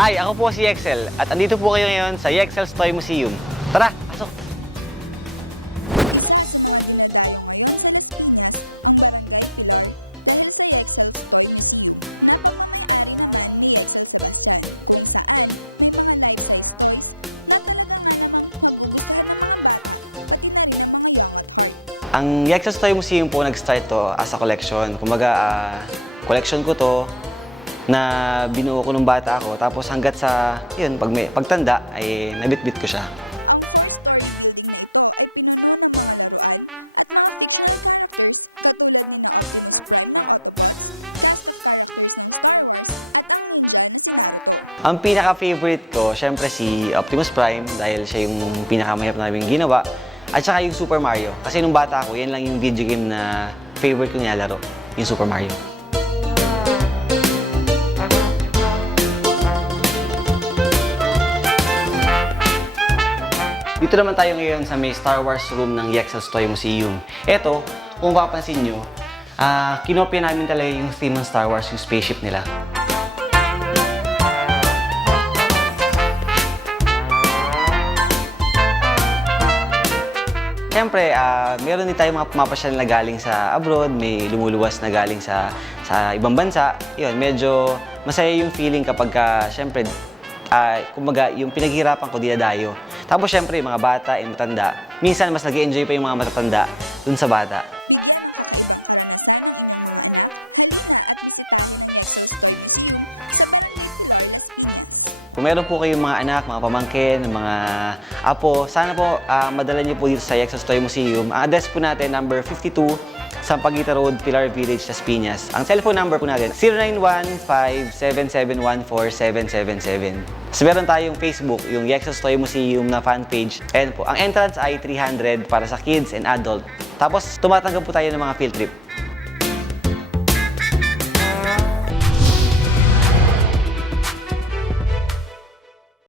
Hi, ako po si Excel at andito po kayo ngayon sa Excel's Toy Museum. Tara, pasok! Ang Excel's Toy Museum po nag-start to as a collection. Kumbaga, collection ko to na binuo ko nung bata ako. Tapos hanggat sa, yun, pagtanda, ay nabitbit ko siya. Ang pinaka-favorite ko, syempre si Optimus Prime dahil siya yung pinakamahirap namin ginawa. At saka yung Super Mario. Kasi nung bata ako, yan lang yung video game na favorite ko nilalaro, yung Super Mario. Dito naman tayo ngayon sa may Star Wars room ng Excel's Toy Museum. Eto, kung mapapansin nyo, kinopya namin talaga yung theme ng Star Wars, yung spaceship nila. Siyempre, meron din tayong mga pumapasyal na galing sa abroad, may lumuluwas na galing sa ibang bansa. Yun, medyo masaya yung feeling kapag siyempre, kumbaga, yung pinaghirapan ko dinadayo. Tapos siyempre, yung mga bata and matanda, minsan mas nag-enjoy pa yung mga matatanda dun sa bata. Kung meron po kayong mga anak, mga pamangkin, mga apo, sana po madala niyo po dito sa Excel's Toy Museum. Ang address po natin, number 52, Sampaguita Road, Pilar Village, Las Piñas. Ang cellphone number po natin, 0915-771-4777. So meron tayong Facebook, yung Excel's Toy Museum na fan page. Ayan po, ang entrance ay 300 para sa kids and adult. Tapos tumatanggap po tayo ng mga field trip.